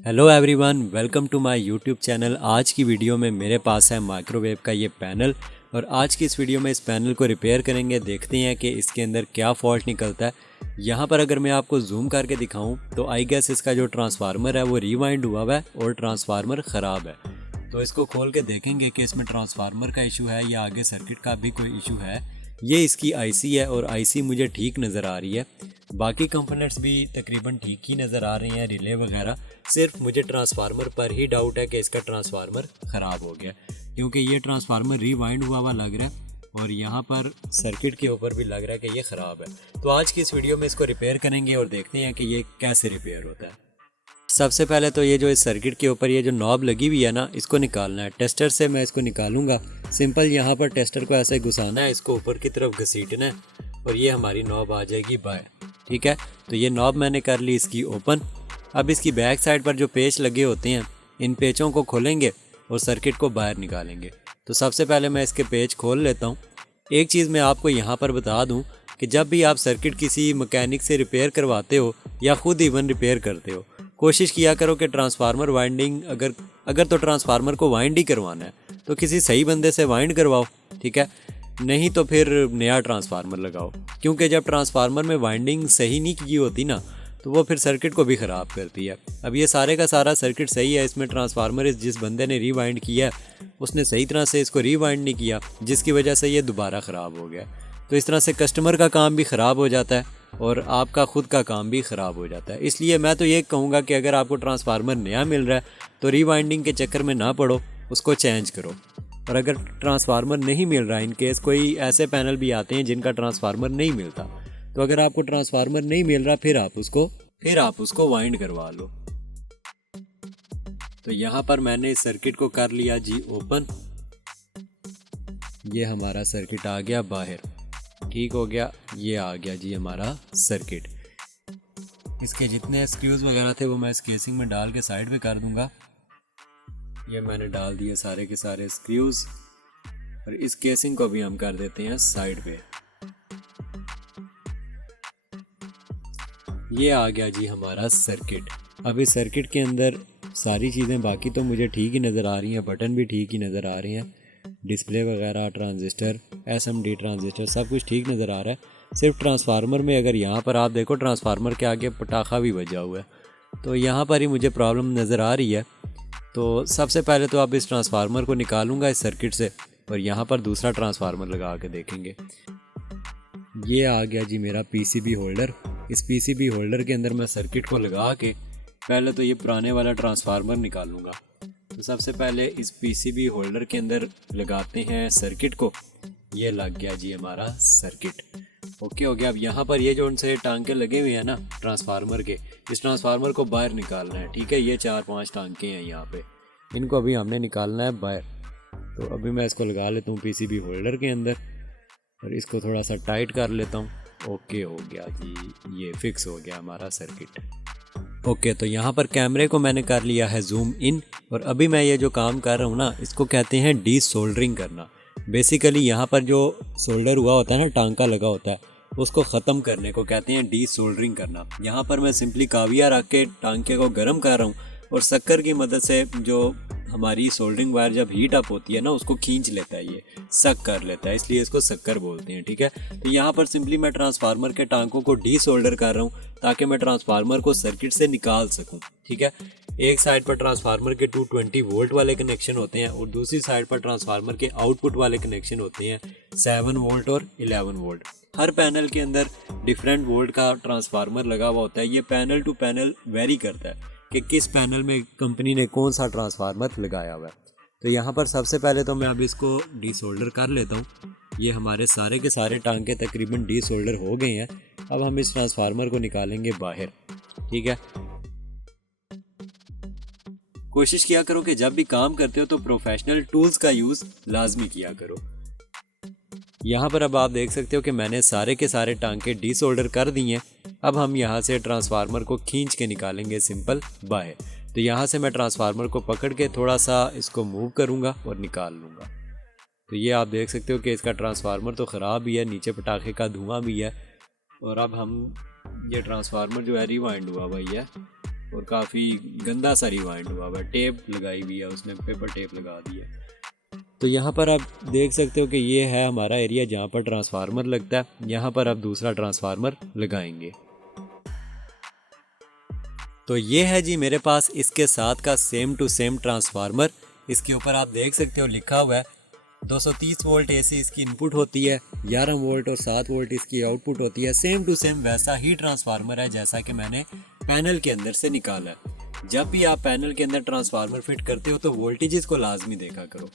Hello everyone, welcome to my YouTube channel. आज की video में मेरे पास है माइक्रोवेव का ये पैनल और आज की इस वीडियो में इस पैनल को रिपेयर करेंगे। देखते हैं कि इसके अंदर क्या फॉल्ट निकलता है। यहाँ पर अगर मैं आपको जूम करके दिखाऊं तो आई गेस इसका जो ट्रांसफार्मर है वो रिवाइंड हुआ हुआ है और ट्रांसफार्मर ख़राब है। तो इसको खोल के देखेंगे कि इसमें ट्रांसफार्मर का इशू है या आगे सर्किट का भी कोई इशू है। ये इसकी आईसी है और आईसी मुझे ठीक नज़र आ रही है। बाकी कंपोनेंट्स भी तकरीबन ठीक ही नज़र आ रहे हैं, रिले वगैरह। सिर्फ मुझे ट्रांसफार्मर पर ही डाउट है कि इसका ट्रांसफार्मर ख़राब हो गया, क्योंकि ये ट्रांसफार्मर रिवाइंड हुआ हुआ लग रहा है और यहाँ पर सर्किट के ऊपर भी लग रहा है कि ये ख़राब है। तो आज की इस वीडियो में इसको रिपेयर करेंगे और देखते हैं कि ये कैसे रिपेयर होता है। सबसे पहले तो ये जो इस सर्किट के ऊपर ये जो नॉब लगी हुई है ना, इसको निकालना है। टेस्टर से मैं इसको निकालूंगा। सिंपल यहाँ पर टेस्टर को ऐसे घुसाना है, इसको ऊपर की तरफ घसीटना है और ये हमारी नॉब आ जाएगी बाहर। ठीक है, तो ये नॉब मैंने कर ली इसकी ओपन। अब इसकी बैक साइड पर जो पेच लगे होते हैं, इन पेचों को खोलेंगे और सर्किट को बाहर निकालेंगे। तो सबसे पहले मैं इसके पेच खोल लेता हूँ। एक चीज़ मैं आपको यहाँ पर बता दूँ कि जब भी आप सर्किट किसी मैकेनिक से रिपेयर करवाते हो या ख़ुद इवन रिपेयर करते हो, कोशिश किया करो कि ट्रांसफार्मर वाइंडिंग अगर तो ट्रांसफार्मर को वाइंड ही करवाना है तो किसी सही बंदे से वाइंड करवाओ। ठीक है, नहीं तो फिर नया ट्रांसफार्मर लगाओ, क्योंकि जब ट्रांसफार्मर में वाइंडिंग सही नहीं की होती ना तो वो फिर सर्किट को भी ख़राब करती है। अब ये सारे का सारा सर्किट सही है, इसमें ट्रांसफार्मर जिस बंदे ने रीवाइंड किया है उसने सही तरह से इसको रीवाइंड नहीं किया, जिसकी वजह से ये दोबारा ख़राब हो गया। तो इस तरह से कस्टमर का काम भी ख़राब हो जाता है और आपका ख़ुद का काम भी ख़राब हो जाता है। इसलिए मैं तो ये कहूँगा कि अगर आपको ट्रांसफार्मर नया मिल रहा है तो रीवाइंडिंग के चक्कर में ना पड़ो, उसको चेंज करो। और अगर ट्रांसफार्मर नहीं मिल रहा, इन केस कोई ऐसे पैनल भी आते हैं जिनका ट्रांसफार्मर नहीं मिलता, तो अगर आपको ट्रांसफार्मर नहीं मिल रहा फिर आप उसको वाइंड करवा लो। तो यहाँ पर मैंने इस सर्किट को कर लिया जी ओपन। ये हमारा सर्किट आ गया बाहर, ठीक हो गया। ये आ गया जी हमारा सर्किट। इसके जितने स्क्रूज वगैरह थे वो मैं इस केसिंग में डाल के साइड पे कर दूंगा। ये मैंने डाल दिए सारे के सारे स्क्रूज और इस केसिंग को भी हम कर देते हैं साइड पे। ये आ गया जी हमारा सर्किट। अब इस सर्किट के अंदर सारी चीज़ें बाकी तो मुझे ठीक ही नज़र आ रही हैं, बटन भी ठीक ही नज़र आ रहे हैं, डिस्प्ले वगैरह, ट्रांजिस्टर, एसएमडी ट्रांजिस्टर, सब कुछ ठीक नज़र आ रहा है। सिर्फ ट्रांसफार्मर में अगर यहाँ पर आप देखो, ट्रांसफार्मर के आगे पटाखा भी बजा हुआ है, तो यहाँ पर ही मुझे प्रॉब्लम नज़र आ रही है। तो सबसे पहले तो आप इस ट्रांसफार्मर को निकालूंगा इस सर्किट से और यहाँ पर दूसरा ट्रांसफार्मर लगा के देखेंगे। ये आ गया जी मेरा पीसीबी होल्डर। इस पीसीबी होल्डर के अंदर मैं सर्किट को लगा के पहले तो ये पुराने वाला ट्रांसफार्मर निकालूंगा। तो सबसे पहले इस पीसीबी होल्डर के अंदर लगाते हैं सर्किट को। ये लग गया जी हमारा सर्किट, ओके हो गया। अब यहाँ पर ये जो उनसे टांके लगे हुए हैं ना ट्रांसफार्मर के, इस ट्रांसफार्मर को बाहर निकालना है। ठीक है, ये 4-5 टांके हैं यहाँ पे, इनको अभी हमने निकालना है बाहर। तो अभी मैं इसको लगा लेता हूँ पीसीबी होल्डर के अंदर और इसको थोड़ा सा टाइट कर लेता हूँ। ओके हो गया जी, ये फिक्स हो गया हमारा सर्किट। ओके, तो यहाँ पर कैमरे को मैंने कर लिया है जूम इन और अभी मैं ये जो काम कर रहा हूँ ना, इसको कहते हैं डी सोल्डरिंग करना। बेसिकली यहाँ पर जो सोल्डर हुआ होता है ना, टांका लगा होता है, उसको ख़त्म करने को कहते हैं डी सोल्डरिंग करना। यहाँ पर मैं सिंपली काविया रख के टांके को गर्म कर रहा हूँ और शक्कर की मदद से जो हमारी सोल्डरिंग वायर जब हीट अप होती है ना, उसको खींच लेता है, ये सक कर लेता है, इसलिए इसको शक्कर बोलते हैं। ठीक है, तो यहाँ पर सिंपली मैं ट्रांसफार्मर के टांकों को डी सोल्डर कर रहा हूँ ताकि मैं ट्रांसफार्मर को सर्किट से निकाल सकूँ। ठीक है, एक साइड पर ट्रांसफार्मर के 220 वोल्ट वाले कनेक्शन होते हैं और दूसरी साइड पर ट्रांसफार्मर के आउटपुट वाले कनेक्शन होते हैं 7 वोल्ट और 11 वोल्ट। हर पैनल के अंदर डिफरेंट वोल्ट का ट्रांसफार्मर लगा हुआ होता है। ये पैनल टू पैनल वेरी करता है कि किस पैनल में कंपनी ने कौन सा ट्रांसफार्मर लगाया हुआ है। तो यहाँ पर सबसे पहले तो मैं अब इसको डी सोल्डर कर लेता हूँ। ये हमारे सारे के सारे टांके तकरीबन डी सोल्डर हो गए हैं। अब हम इस ट्रांसफार्मर को निकालेंगे बाहर। ठीक है, कोशिश किया करो कि जब भी काम करते हो तो प्रोफेशनल टूल्स का यूज़ लाजमी किया करो। यहाँ पर अब आप देख सकते हो कि मैंने सारे के सारे टांके डी सोल्डर कर दिए हैं। अब हम यहाँ से ट्रांसफार्मर को खींच के निकालेंगे सिंपल बाहर। तो यहाँ से मैं ट्रांसफार्मर को पकड़ के थोड़ा सा इसको मूव करूँगा और निकाल लूँगा। तो ये आप देख सकते हो कि इसका ट्रांसफार्मर तो ख़राब ही है, नीचे पटाखे का धुआं भी है। और अब हम ये ट्रांसफार्मर जो है रिवाइंड हुआ भाई है, और काफ़ी गंदा सा रिवाइंड हुआ हुआ है। टेप लगाई हुई है उसने, पेपर टेप लगा दी है। तो यहाँ पर आप देख सकते हो कि ये है हमारा एरिया जहाँ पर ट्रांसफार्मर लगता है। यहाँ पर आप दूसरा ट्रांसफार्मर लगाएंगे। तो ये है जी मेरे पास इसके साथ का सेम टू सेम ट्रांसफार्मर। इसके ऊपर आप देख सकते हो लिखा हुआ है 230 वोल्ट एसी इसकी इनपुट होती है, 11 वोल्ट और 7 वोल्ट इसकी आउटपुट होती है। सेम टू सेम वैसा ही ट्रांसफार्मर है जैसा कि मैंने पैनल के अंदर से निकाला है। जब भी आप पैनल के अंदर ट्रांसफार्मर फिट करते हो तो वोल्टेजेस को लाजमी देखा करो।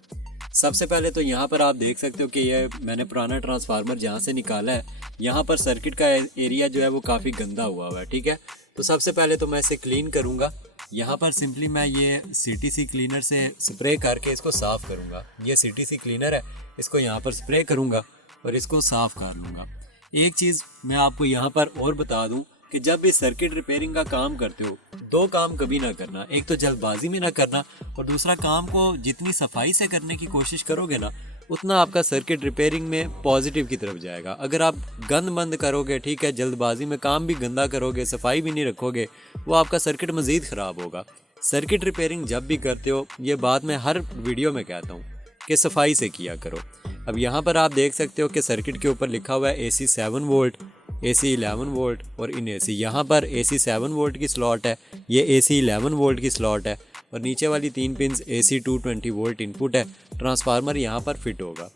सबसे पहले तो यहाँ पर आप देख सकते हो कि ये मैंने पुराना ट्रांसफार्मर जहाँ से निकाला है, यहाँ पर सर्किट का एरिया जो है वो काफ़ी गंदा हुआ है। ठीक है, तो सबसे पहले तो मैं इसे क्लीन करूँगा। यहाँ पर सिंपली मैं ये CTC क्लीनर से स्प्रे करके इसको साफ़ करूँगा। ये CTC क्लीनर है, इसको यहाँ पर स्प्रे करूँगा और इसको साफ़ कर लूँगा। एक चीज़ मैं आपको यहाँ पर और बता दूँ कि जब भी सर्किट रिपेयरिंग का काम करते हो, दो काम कभी ना करना। एक तो जल्दबाजी में ना करना, और दूसरा काम को जितनी सफाई से करने की कोशिश करोगे ना, उतना आपका सर्किट रिपेयरिंग में पॉजिटिव की तरफ जाएगा। अगर आप गंद मंद करोगे, ठीक है, जल्दबाजी में काम भी गंदा करोगे, सफाई भी नहीं रखोगे, वो आपका सर्किट मज़ीद ख़राब होगा। सर्किट रिपेयरिंग जब भी करते हो, ये बात मैं हर वीडियो में कहता हूँ कि सफाई से किया करो। अब यहाँ पर आप देख सकते हो कि सर्किट के ऊपर लिखा हुआ है AC 7 वोल्ट, AC 11 वोल्ट और इन AC। यहाँ पर AC 7 वोल्ट की स्लॉट है, ये AC 11 वोल्ट की स्लॉट है, और नीचे वाली 3 पिंस AC 220 वोल्ट इनपुट है। ट्रांसफार्मर यहाँ पर फिट होगा,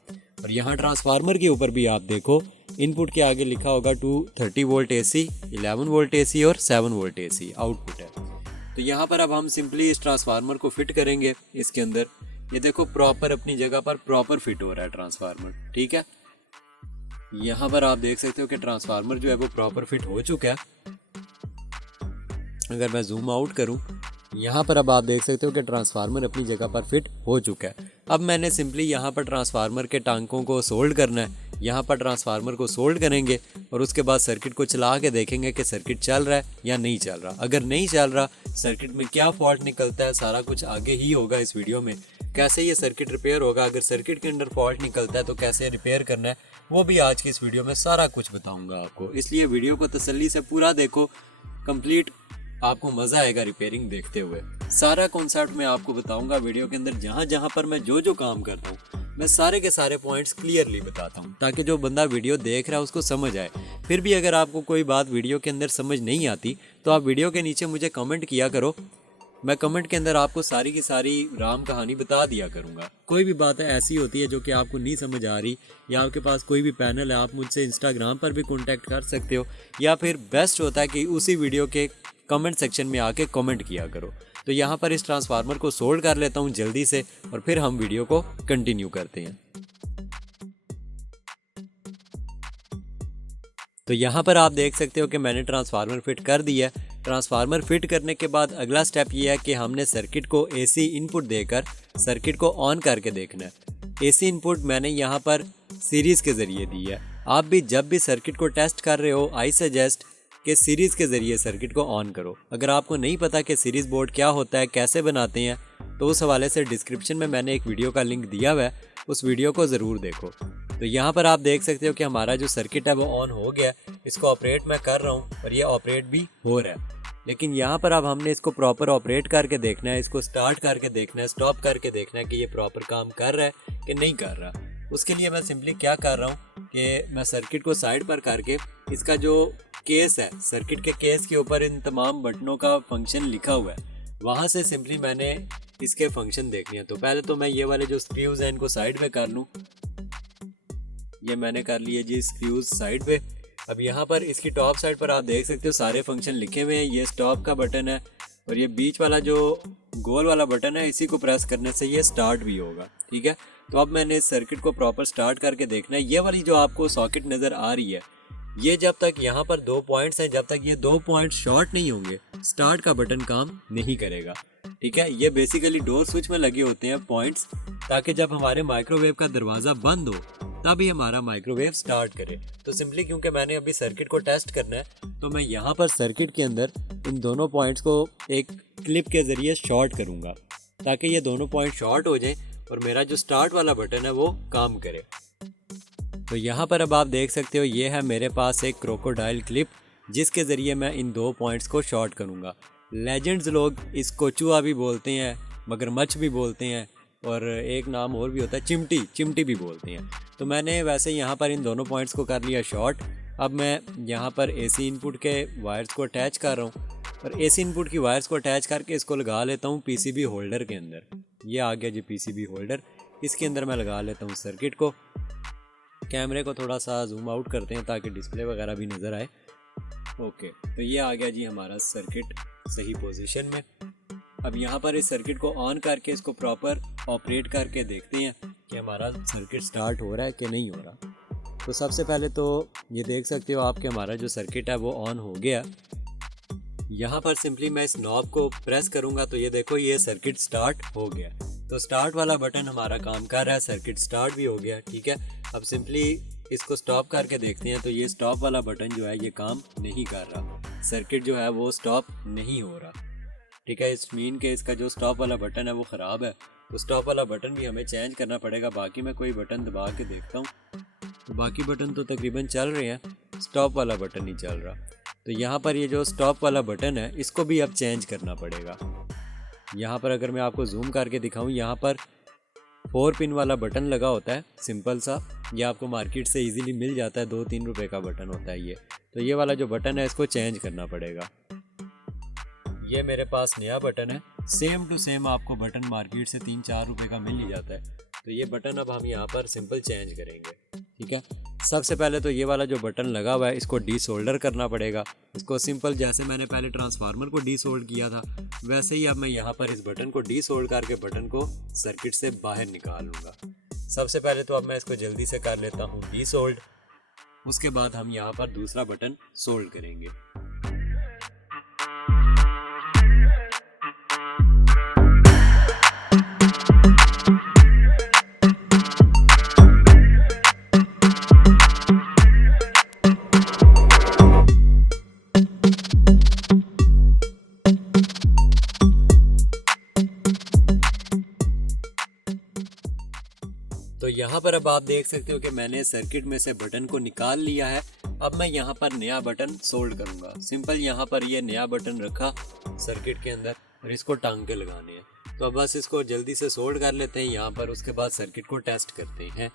और यहाँ ट्रांसफार्मर के ऊपर भी आप देखो इनपुट के आगे लिखा होगा 230 वोल्ट AC, 11 वोल्ट AC और 7 वोल्ट AC आउटपुट है। तो यहाँ पर अब हम सिंपली इस ट्रांसफार्मर को फिट करेंगे इसके अंदर। ये देखो प्रॉपर अपनी जगह पर प्रॉपर फिट हो रहा है ट्रांसफार्मर। ठीक है, यहाँ पर आप देख सकते हो कि ट्रांसफार्मर जो है वो प्रॉपर फिट हो चुका है। अगर मैं जूम आउट करूँ, यहाँ पर अब आप देख सकते हो कि ट्रांसफार्मर अपनी जगह पर फिट हो चुका है। अब मैंने सिंपली यहाँ पर ट्रांसफार्मर के टांकों को सोल्ड करना है। यहाँ पर ट्रांसफार्मर को सोल्ड करेंगे और उसके बाद सर्किट को चला के देखेंगे कि सर्किट चल रहा है या नहीं चल रहा। अगर नहीं चल रहा, सर्किट में क्या फॉल्ट निकलता है, सारा कुछ आगे ही होगा इस वीडियो में। कैसे ये सर्किट रिपेयर होगा, अगर सर्किट के अंदर फॉल्ट निकलता है तो कैसे रिपेयर करना है, वो भी आज की इस वीडियो में सारा कुछ बताऊंगा आपको। इसलिए वीडियो को तसल्ली से पूरा देखो, कंप्लीट, आपको मज़ा आएगा रिपेयरिंग देखते हुए। सारा कॉन्सेप्ट मैं आपको बताऊंगा वीडियो के अंदर। जहाँ जहाँ पर मैं जो काम करता हूँ, मैं सारे के सारे पॉइंट्स क्लियरली बताता हूँ, ताकि जो बंदा वीडियो देख रहा है उसको समझ आए। फिर भी अगर आपको कोई बात वीडियो के अंदर समझ नहीं आती तो आप वीडियो के नीचे मुझे कमेंट किया करो। मैं कमेंट के अंदर आपको सारी की सारी राम कहानी बता दिया करूँगा। कोई भी बात ऐसी होती है जो कि आपको नहीं समझ आ रही, या आपके पास कोई भी पैनल है, आप मुझसे इंस्टाग्राम पर भी कॉन्टैक्ट कर सकते हो, या फिर बेस्ट होता है कि उसी वीडियो के कमेंट सेक्शन में आके कमेंट किया करो। तो यहाँ पर इस ट्रांसफार्मर को सोल्ड कर लेता हूँ जल्दी से, और फिर हम वीडियो को कंटिन्यू करते हैं। तो यहाँ पर आप देख सकते हो कि मैंने ट्रांसफार्मर फिट कर दिया है। ट्रांसफार्मर फिट करने के बाद अगला स्टेप ये है कि हमने सर्किट को AC इनपुट देकर सर्किट को ऑन करके देखना है। AC इनपुट मैंने यहाँ पर सीरीज़ के ज़रिए दी है। आप भी जब भी सर्किट को टेस्ट कर रहे हो, आई सजेस्ट कि सीरीज़ के ज़रिए सर्किट को ऑन करो। अगर आपको नहीं पता कि सीरीज़ बोर्ड क्या होता है, कैसे बनाते हैं, तो उस हवाले से डिस्क्रिप्शन में मैंने एक वीडियो का लिंक दिया हुआ है, उस वीडियो को ज़रूर देखो। तो यहाँ पर आप देख सकते हो कि हमारा जो सर्किट है वो ऑन हो गया। इसको ऑपरेट मैं कर रहा हूँ और ये ऑपरेट भी हो रहा है। लेकिन यहाँ पर अब हमने इसको प्रॉपर ऑपरेट करके देखना है, इसको स्टार्ट करके देखना है, स्टॉप करके देखना है कि ये प्रॉपर काम कर रहा है कि नहीं कर रहा। उसके लिए मैं सिंपली क्या कर रहा हूँ कि मैं सर्किट को साइड पर करके इसका जो केस है, सर्किट के केस के ऊपर इन तमाम बटनों का फंक्शन लिखा हुआ है, वहाँ से सिंपली मैंने इसके फंक्शन देखने हैं। तो पहले तो मैं ये वाले जो स्क्रूज हैं इनको साइड पे कर लूँ। ये मैंने कर लिए जी स्क्रूज साइड पे। अब यहाँ पर इसकी टॉप साइड पर आप देख सकते हो सारे फंक्शन लिखे हुए हैं। ये स्टॉप का बटन है, और ये बीच वाला जो गोल वाला बटन है, इसी को प्रेस करने से ये स्टार्ट भी होगा। ठीक है, तो अब मैंने इस सर्किट को प्रॉपर स्टार्ट करके देखना है। ये वाली जो आपको सॉकेट नज़र आ रही है, ये जब तक यहाँ पर 2 पॉइंट्स हैं, जब तक ये 2 पॉइंट शॉर्ट नहीं होंगे, स्टार्ट का बटन काम नहीं करेगा। ठीक है, ये बेसिकली डोर स्विच में लगे होते हैं पॉइंट्स, ताकि जब हमारे माइक्रोवेव का दरवाज़ा बंद हो तभी हमारा माइक्रोवेव स्टार्ट करे। तो सिंपली क्योंकि मैंने अभी सर्किट को टेस्ट करना है, तो मैं यहाँ पर सर्किट के अंदर इन दोनों पॉइंट्स को एक क्लिप के ज़रिए शॉर्ट करूँगा, ताकि ये दोनों पॉइंट शॉर्ट हो जाएं और मेरा जो स्टार्ट वाला बटन है वो काम करे। तो यहाँ पर अब आप देख सकते हो, ये है मेरे पास एक क्रोकोडाइल क्लिप, जिसके ज़रिए मैं इन 2 पॉइंट्स को शॉर्ट करूँगा। लेजेंड्स लोग इसको चूहा भी बोलते हैं, मगरमच्छ भी बोलते हैं, और एक नाम और भी होता है चिमटी भी बोलते हैं। तो मैंने वैसे यहाँ पर इन दोनों पॉइंट्स को कर लिया शॉर्ट। अब मैं यहाँ पर AC इनपुट के वायर्स को अटैच कर रहा हूँ, और AC इनपुट की वायर्स को अटैच करके इसको लगा लेता हूँ PCB होल्डर के अंदर। ये आ गया जी PCB होल्डर, इसके अंदर मैं लगा लेता हूँ सर्किट को। कैमरे को थोड़ा सा जूम आउट करते हैं ताकि डिस्प्ले वगैरह भी नज़र आए। ओके, तो ये आ गया जी हमारा सर्किट सही पोजीशन में। अब यहाँ पर इस सर्किट को ऑन करके इसको प्रॉपर ऑपरेट करके देखते हैं कि हमारा सर्किट स्टार्ट हो रहा है कि नहीं हो रहा। तो सबसे पहले तो ये देख सकते हो आप कि हमारा जो सर्किट है वो ऑन हो गया। यहाँ पर सिंपली मैं इस नॉब को प्रेस करूँगा तो ये देखो ये सर्किट स्टार्ट हो गया। तो स्टार्ट वाला बटन हमारा काम कर रहा है, सर्किट स्टार्ट भी हो गया। ठीक है, अब सिंपली इसको स्टॉप करके देखते हैं। तो ये स्टॉप वाला बटन जो है ये काम नहीं कर रहा, सर्किट जो है वो स्टॉप नहीं हो रहा। ठीक है, इस मीन के इसका जो स्टॉप वाला बटन है वो ख़राब है, तो स्टॉप वाला बटन भी हमें चेंज करना पड़ेगा। बाकी मैं कोई बटन दबा के देखता हूँ, तो बाकी बटन तो तकरीबन चल रहे हैं, स्टॉप वाला बटन नहीं चल रहा। तो यहाँ पर ये जो स्टॉप वाला बटन है इसको भी अब चेंज करना पड़ेगा। यहाँ पर अगर मैं आपको जूम करके दिखाऊँ, यहाँ पर 4 पिन वाला बटन लगा होता है सिंपल सा, ये आपको मार्केट से इजीली मिल जाता है, 2-3 रुपए का बटन होता है ये। तो ये वाला जो बटन है इसको चेंज करना पड़ेगा। ये मेरे पास नया बटन है, सेम टू सेम आपको बटन मार्केट से 3-4 रुपए का मिल ही जाता है। तो ये बटन अब हम यहाँ पर सिंपल चेंज करेंगे। ठीक है, सबसे पहले तो ये वाला जो बटन लगा हुआ है इसको डीसोल्डर करना पड़ेगा। इसको सिंपल जैसे मैंने पहले ट्रांसफार्मर को डीसोल्ड किया था वैसे ही अब मैं यहाँ पर इस बटन को डीसोल्ड करके बटन को सर्किट से बाहर निकाल लूँगा। सबसे पहले तो अब मैं इसको जल्दी से कर लेता हूँ डीसोल्ड, उसके बाद हम यहाँ पर दूसरा बटन सोल्ड करेंगे। तो यहाँ पर अब आप देख सकते हो कि मैंने सर्किट में से बटन को निकाल लिया है। अब मैं यहाँ पर नया बटन सोल्ड करूँगा। सिंपल यहाँ पर ये नया बटन रखा सर्किट के अंदर और इसको टांग के लगाने हैं। तो अब बस इसको जल्दी से सोल्ड कर लेते हैं यहाँ पर, उसके बाद सर्किट को टेस्ट करते हैं।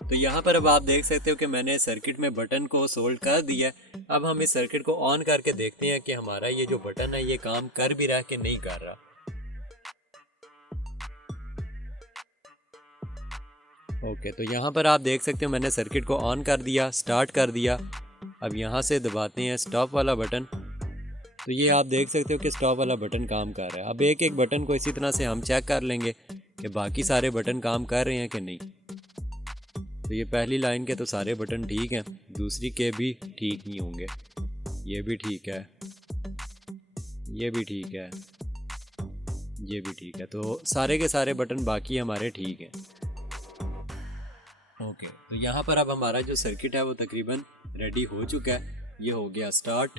तो यहाँ पर अब आप देख सकते हो कि मैंने सर्किट में बटन को सोल्ड कर दिया। अब हम इस सर्किट को ऑन करके देखते हैं कि हमारा ये जो बटन है ये काम कर भी रहा है कि नहीं कर रहा। ओके, तो यहाँ पर आप देख सकते हो मैंने सर्किट को ऑन कर दिया, स्टार्ट कर दिया। अब यहाँ से दबाते हैं स्टॉप वाला बटन, तो ये आप देख सकते हो कि स्टॉप वाला बटन काम कर रहा है। अब एक एक बटन को इसी तरह से हम चेक कर लेंगे कि बाकी सारे बटन काम कर रहे हैं कि नहीं। तो ये पहली लाइन के तो सारे बटन ठीक हैं, दूसरी के भी ठीक नहीं होंगे। ये भी ठीक है, ये भी ठीक है, ये भी ठीक है। तो सारे के सारे बटन बाकी हमारे ठीक हैं। ओके, तो यहाँ पर अब हमारा जो सर्किट है वो तकरीबन रेडी हो चुका है। ये हो गया स्टार्ट,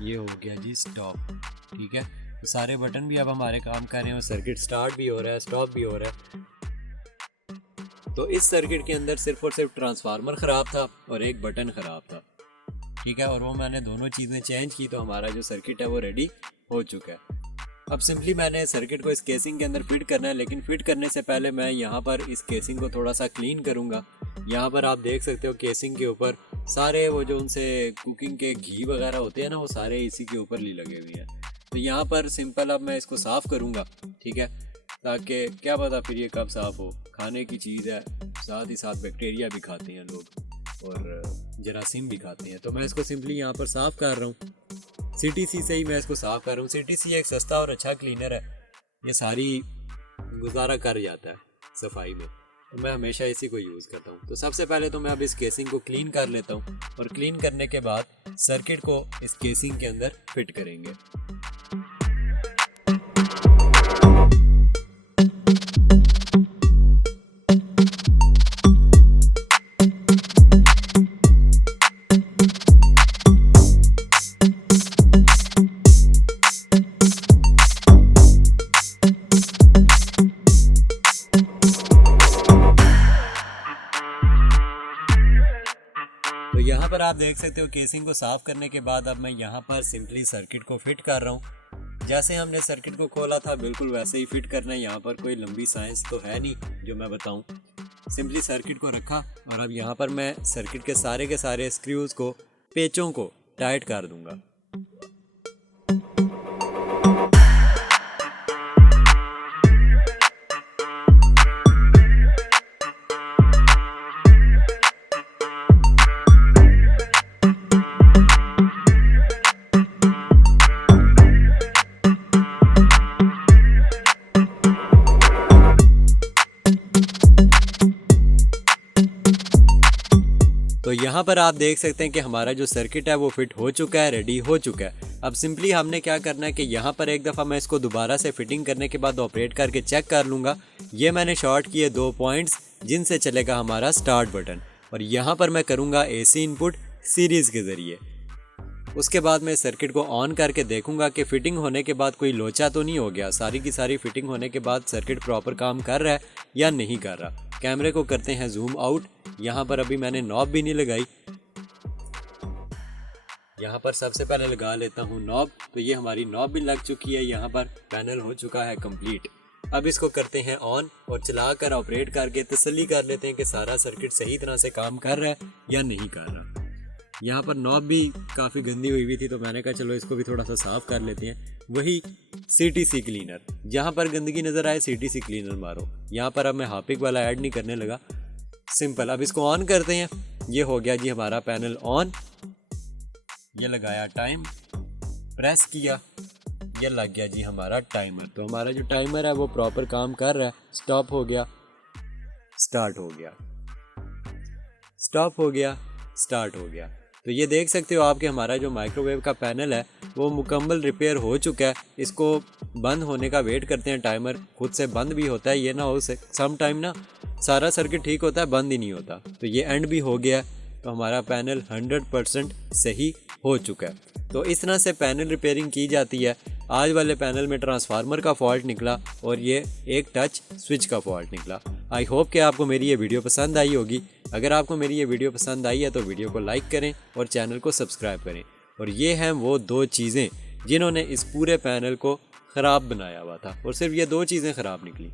ये हो गया जी स्टॉप। ठीक है, तो सारे बटन भी अब हमारे काम कर रहे हैं और सर्किट स्टार्ट भी हो रहा है, स्टॉप भी हो रहा है। तो इस सर्किट के अंदर सिर्फ और सिर्फ ट्रांसफार्मर ख़राब था और एक बटन ख़राब था। ठीक है, और वो मैंने दोनों चीज़ें चेंज की तो हमारा जो सर्किट है वो रेडी हो चुका है। अब सिंपली मैंने सर्किट को इस केसिंग के अंदर फिट करना है, लेकिन फिट करने से पहले मैं यहाँ पर इस केसिंग को थोड़ा सा क्लीन करूँगा। यहाँ पर आप देख सकते हो केसिंग के ऊपर सारे वो जो उनसे कुकिंग के घी वगैरह होते हैं ना, वो सारे इसी के ऊपर ही लगे हुए हैं। तो यहाँ पर सिंपल अब मैं इसको साफ़ करूँगा। ठीक है, ताकि क्या पता फिर ये कब साफ़ हो। खाने की चीज़ है, साथ ही साथ बैक्टीरिया भी खाते हैं लोग और जरासीम भी खाते हैं। तो मैं इसको सिंपली यहाँ पर साफ़ कर रहा हूँ, CTC से ही मैं इसको साफ़ कर रहा हूँ। CTC एक सस्ता और अच्छा क्लीनर है, ये सारी गुजारा कर जाता है सफाई में, तो मैं हमेशा इसी को यूज़ करता हूँ। तो सबसे पहले तो मैं अब इस केसिंग को क्लीन कर लेता हूँ और क्लीन करने के बाद सर्किट को इस केसिंग के अंदर फिट करेंगे। आप देख सकते हो केसिंग को साफ़ करने के बाद अब मैं यहाँ पर सिंपली सर्किट को फिट कर रहा हूँ। जैसे हमने सर्किट को खोला था बिल्कुल वैसे ही फिट करना है। यहाँ पर कोई लंबी साइंस तो है नहीं जो मैं बताऊँ। सिंपली सर्किट को रखा और अब यहाँ पर मैं सर्किट के सारे स्क्रूज़ को, पेचों को टाइट कर दूँगा। तो यहाँ पर आप देख सकते हैं कि हमारा जो सर्किट है वो फिट हो चुका है, रेडी हो चुका है। अब सिंपली हमने क्या करना है कि यहाँ पर एक दफ़ा मैं इसको दोबारा से फिटिंग करने के बाद ऑपरेट करके चेक कर लूँगा। ये मैंने शॉर्ट किए 2 पॉइंट्स जिनसे चलेगा हमारा स्टार्ट बटन, और यहाँ पर मैं करूँगा AC इनपुट सीरीज़ के ज़रिए। उसके बाद मैं सर्किट को ऑन करके देखूंगा कि फिटिंग होने के बाद कोई लोचा तो नहीं हो गया। सारी की सारी फिटिंग होने के बाद सर्किट प्रॉपर काम कर रहा है या नहीं कर रहा। कैमरे को करते हैं जूम आउट। यहाँ पर अभी मैंने नॉब भी नहीं लगाई। यहाँ पर सबसे पहले लगा लेता हूँ नॉब। तो ये हमारी नॉब भी लग चुकी है। यहाँ पर पैनल हो चुका है कंप्लीट। अब इसको करते हैं ऑन और चला कर ऑपरेट करके तसल्ली कर लेते हैं कि सारा सर्किट सही तरह से काम कर रहा है या नहीं कर रहा। यहाँ पर नॉब भी काफ़ी गंदी हुई थी तो मैंने कहा चलो इसको भी थोड़ा सा साफ़ कर लेते हैं। वही CTC क्लीनर, जहाँ पर गंदगी नज़र आए CTC क्लीनर मारो। यहाँ पर अब मैं हार्पिक वाला ऐड नहीं करने लगा, सिंपल। अब इसको ऑन करते हैं। ये हो गया जी हमारा पैनल ऑन। ये लगाया टाइम, प्रेस किया, ये लग गया जी हमारा टाइमर। तो हमारा जो टाइमर है वो प्रॉपर काम कर रहा है। स्टॉप हो गया, स्टार्ट हो गया, स्टॉप हो गया, स्टार्ट हो गया। तो ये देख सकते हो आपके हमारा जो माइक्रोवेव का पैनल है वो मुकम्मल रिपेयर हो चुका है। इसको बंद होने का वेट करते हैं। टाइमर खुद से बंद भी होता है, ये ना हो सम टाइम ना सारा सर्किट ठीक होता है, बंद ही नहीं होता। तो ये एंड भी हो गया। तो हमारा पैनल 100% सही हो चुका है। तो इस तरह से पैनल रिपेयरिंग की जाती है। आज वाले पैनल में ट्रांसफार्मर का फॉल्ट निकला और ये एक टच स्विच का फॉल्ट निकला। आई होप कि आपको मेरी ये वीडियो पसंद आई होगी। अगर आपको मेरी ये वीडियो पसंद आई है तो वीडियो को लाइक करें और चैनल को सब्सक्राइब करें। और ये हैं वो 2 चीज़ें जिन्होंने इस पूरे पैनल को ख़राब बनाया हुआ था, और सिर्फ ये 2 चीज़ें ख़राब निकली।